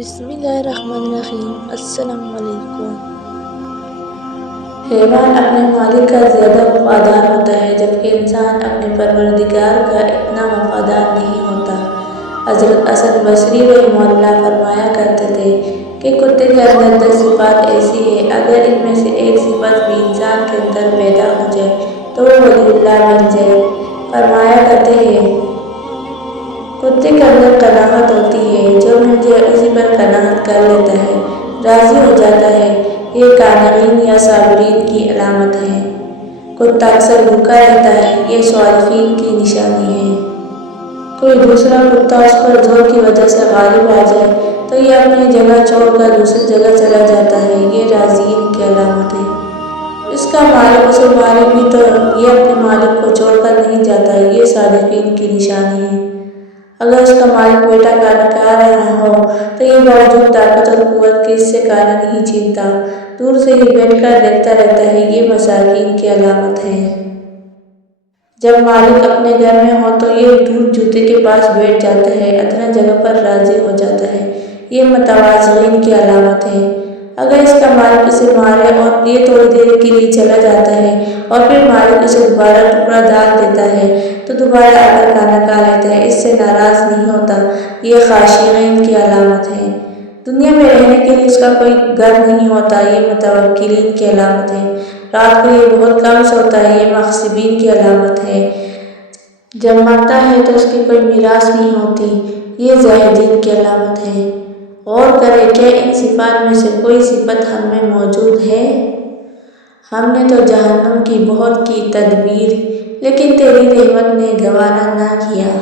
बिस्मिल्लाहिर्रहमानिर्रहीम। अस्सलाम वालेकुम। हैवान अपने मालिक का ज़्यादा वफादार होता है, जबकि इंसान अपने परवरदिगार का इतना वफादार नहीं होता। हज़रत हसन बसरी रहमतुल्लाह फरमाया करते थे कि कुत्ते के अंदर 10 सिफ़ात ऐसी है, अगर इनमें से एक सिफ़त भी इंसान के अंदर पैदा हो जाए तो वो वलीउल्लाह बन जाए। फरमाया करते हैं, कुत्ते के अंदर कनाअत होती है, जो मिल जाए उसी पर कनाअत कर लेता है, राज़ी हो जाता है। ये कानिईन या साबिरीन की अलामत है। कुत्ता अक्सर भूखा रहता है, ये स्वारिफीन की निशानी है। कोई दूसरा कुत्ता उस पर जोर की वजह से गालिब आ जाए तो ये अपनी जगह छोड़कर दूसरी जगह चला जाता है, ये राज़ीन की अलामत है। इसका मालिक उसे मारे भी तो ये अपने मालिक को छोड़कर नहीं जाता, ये सादिकीन की निशानी है। अगर उसका मालिक बेटा कारा रहा हो तो ये बावजूद ताकत और कुव्वत के इससे कारा नहीं छीनता, दूर से ही बैठकर देखता रहता है, ये मसाकीन की अलामत है। जब मालिक अपने घर में हो तो ये दूर जूते के पास बैठ जाता है, अपने जगह पर राज़ी हो जाता है, ये मुतवाज़िन की अलामत है। अगर इसका मालिक इसे मारे और ये थोड़ी देर के लिए चला जाता है और फिर मालिक इसे दोबारा टुकड़ा डाल देता है तो दोबारा आकर खाना खा लेता है, इससे नाराज़ नहीं होता, ये खाशिईन की अलामत है। दुनिया में रहने के लिए उसका कोई घर नहीं होता, ये मुतवक्किलीन की अलामत है। रात को ये बहुत कम सोता है, ये मखसिबीन की अलामत है। जब मरता है तो उसकी कोई मीरास नहीं होती, ये ज़ाहिदीन की अलामत है। और करें, क्या इन सिफ़ात में से कोई सिफ़त हम में मौजूद है? हमने तो जहन्नम की बहुत की तदबीर, लेकिन तेरी रहमत ने गवारा ना किया।